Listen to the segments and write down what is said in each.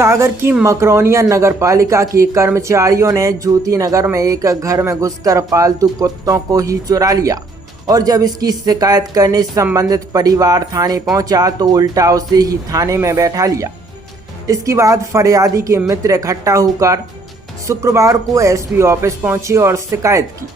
सागर की मकरोनिया नगर पालिका के कर्मचारियों ने ज्योति नगर में एक घर में घुसकर पालतू कुत्तों को ही चुरा लिया और जब इसकी शिकायत करने संबंधित परिवार थाने पहुंचा तो उल्टा उसे ही थाने में बैठा लिया। इसके बाद फरियादी के मित्र इकट्ठा होकर शुक्रवार को एसपी ऑफिस पहुंचे और शिकायत की।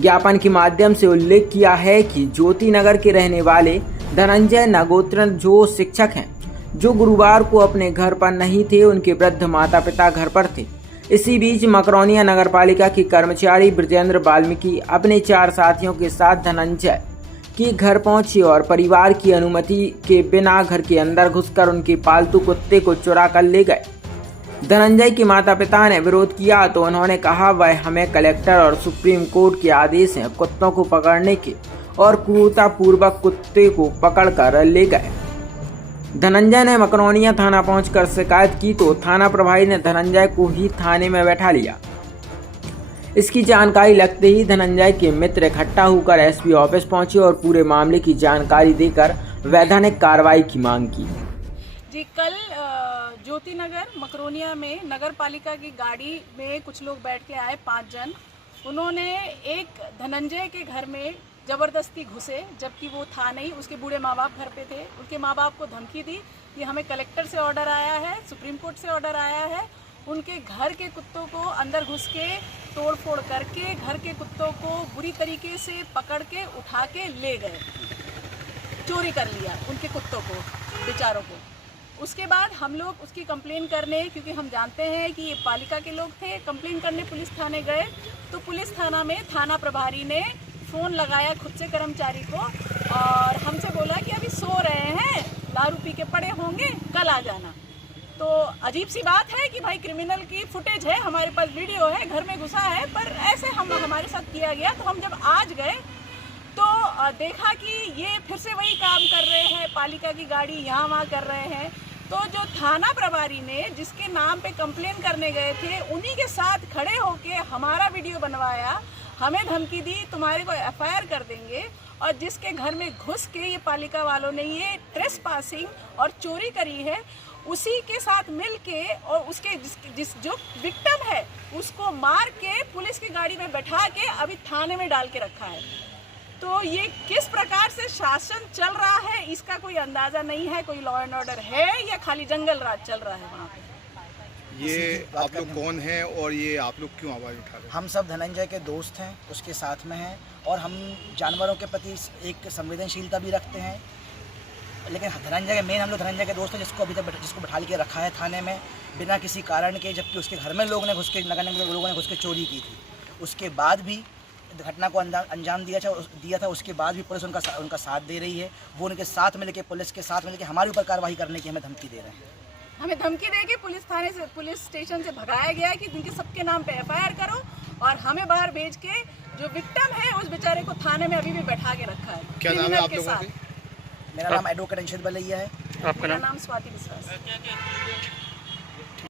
ज्ञापन के माध्यम से उल्लेख किया है कि ज्योति नगर के रहने वाले धनंजय नागोत्रन जो शिक्षक हैं, जो गुरुवार को अपने घर पर नहीं थे, उनके वृद्ध माता पिता घर पर थे। इसी बीच मकरोनिया नगर पालिका के कर्मचारी ब्रजेंद्र वाल्मीकि अपने 4 साथियों के साथ धनंजय के घर पहुंचे और परिवार की अनुमति के बिना घर के अंदर घुसकर उनके पालतू कुत्ते को चुरा कर ले गए। धनंजय के माता पिता ने विरोध किया तो उन्होंने कहा वह हमें कलेक्टर और सुप्रीम कोर्ट के आदेश हैं कुत्तों को पकड़ने के और क्रूरतापूर्वक कुत्ते को पकड़कर ले गए। धनंजय ने मकरोनिया थाना पहुंचकर शिकायत की तो थाना प्रभारी ने धनंजय को ही थाने में बैठा लिया। इसकी जानकारी लगते ही धनंजय के मित्र इकट्ठा होकर एसपी ऑफिस पहुंचे और पूरे मामले की जानकारी देकर वैधानिक कार्रवाई की मांग की। जी, कल ज्योति नगर मकरोनिया में नगर पालिका की गाड़ी में कुछ लोग बैठ के आए, 5 जन। उन्होंने एक धनंजय के घर में ज़बरदस्ती घुसे, जबकि वो था नहीं, उसके बूढ़े माँ बाप घर पे थे। उनके माँ बाप को धमकी दी कि हमें कलेक्टर से ऑर्डर आया है, सुप्रीम कोर्ट से ऑर्डर आया है। उनके घर के कुत्तों को अंदर घुस के तोड़ फोड़ करके घर के कुत्तों को बुरी तरीके से पकड़ के उठा के ले गए, चोरी कर लिया उनके कुत्तों को, बेचारों को। उसके बाद हम लोग उसकी कंप्लेन करने, क्योंकि हम जानते हैं कि ये पालिका के लोग थे, कंप्लेन करने पुलिस थाने गए तो पुलिस थाना में थाना प्रभारी ने फ़ोन लगाया खुद से कर्मचारी को और हमसे बोला कि अभी सो रहे हैं, दारू पी के पड़े होंगे, कल आ जाना। तो अजीब सी बात है कि भाई क्रिमिनल की फुटेज है, हमारे पास वीडियो है, घर में घुसा है, पर ऐसे हमारे साथ किया गया। तो हम जब आज गए तो देखा कि ये फिर से वही काम कर रहे हैं, पालिका की गाड़ी यहाँ वहाँ कर रहे हैं। तो जो थाना प्रभारी ने जिसके नाम पे कंप्लेन करने गए थे, उन्हीं के साथ खड़े होके हमारा वीडियो बनवाया, हमें धमकी दी तुम्हारे को एफआईआर कर देंगे। और जिसके घर में घुस के ये पालिका वालों ने ये ट्रेसपासिंग और चोरी करी है, उसी के साथ मिल के और उसके जो विक्टिम है उसको मार के पुलिस की गाड़ी में बैठा के अभी थाने में डाल के रखा है। तो ये किस प्रकार से शासन चल रहा है इसका कोई अंदाजा नहीं है। कोई लॉ एंड ऑर्डर है या खाली जंगल राज चल रहा है वहाँ पे। ये आप लोग कौन हैं और ये आप लोग क्यों आवाज़ उठा रहे हैं? हम सब धनंजय के दोस्त हैं, उसके साथ में हैं और हम जानवरों के प्रति एक संवेदनशीलता भी रखते हैं। लेकिन धनंजय के हम लोग धनंजय के दोस्त हैं जिसको बैठा के रखा है थाने में बिना किसी कारण के, जबकि उसके घर में लोगों ने घुस के चोरी की थी। उसके बाद भी घटना को अंजाम दिया था। उसके बाद भी पुलिस उनका साथ दे रही है। वो उनके साथ मिलकर, पुलिस के साथ मिलकर हमारे ऊपर कार्रवाई करने की हमें धमकी दे रहे हैं। हमें धमकी दे के पुलिस स्टेशन से भगाया गया कि इनके सबके नाम पे एफआईआर करो और हमें बाहर भेज के जो विक्टिम है उस बेचारे को थाने में अभी भी बैठा के रखा है। क्या नाम है आप लोगों का? मेरा नाम एडवोकेट अंशित बलैया है। आपका नाम? स्वाति विश्वास।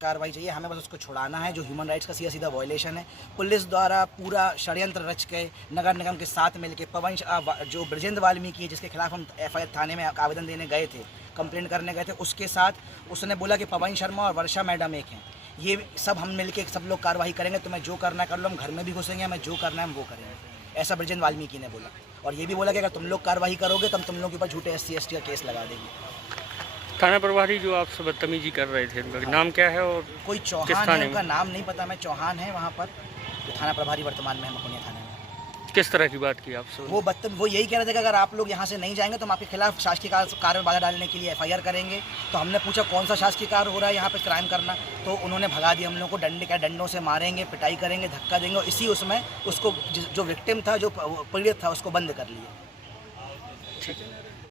कार्रवाई चाहिए, हमें बस उसको छुड़ाना है। जो ह्यूमन राइट्स का सीधा वायलेशन है, पुलिस द्वारा पूरा षड्यंत्र रच के नगर निगम के साथ मिलकर जो ब्रजेंद्र वाल्मीकि जिसके खिलाफ हम एफआईआर थाने में आवेदन देने गए थे, कंप्लेंट करने गए थे, उसके साथ उसने बोला कि पवन शर्मा और वर्षा मैडम एक हैं। ये सब हम मिलके सब लोग कार्रवाई करेंगे, तुम्हें जो करना है कर लो, हम घर में भी घुसेंगे, हमें जो करना है हम वो करेंगे, ऐसा ब्रजेंद्र वाल्मीकि ने बोला। और ये भी बोला कि अगर तुम लोग कार्रवाई करोगे तो हम तुम लोगों के ऊपर झूठे SC/ST का केस लगा देंगे। थाना प्रभारी जो आपसे बदतमीजी कर रहे थे, उनका नाम क्या है? और कोई चौहान है, उनका नाम नहीं पता, मैं चौहान है वहाँ पर जो थाना प्रभारी वर्तमान में है मकरोनिया थाने में। किस तरह की बात की आपसे? वो यही कह रहे थे कि अगर आप लोग यहाँ से नहीं जाएंगे तो हम आपके खिलाफ शासकीय कार्य में बाधा डालने के लिए एफआईआर करेंगे। तो हमने पूछा कौन सा शासकीय कार्य हो रहा है यहाँ पे क्राइम करना, तो उन्होंने भगा दिया हम लोग को। डंडों से मारेंगे, पिटाई करेंगे, धक्का देंगे और इसी उसमें उसको जो विक्टिम था, जो पीड़ित था, उसको बंद कर लिया। ठीक है।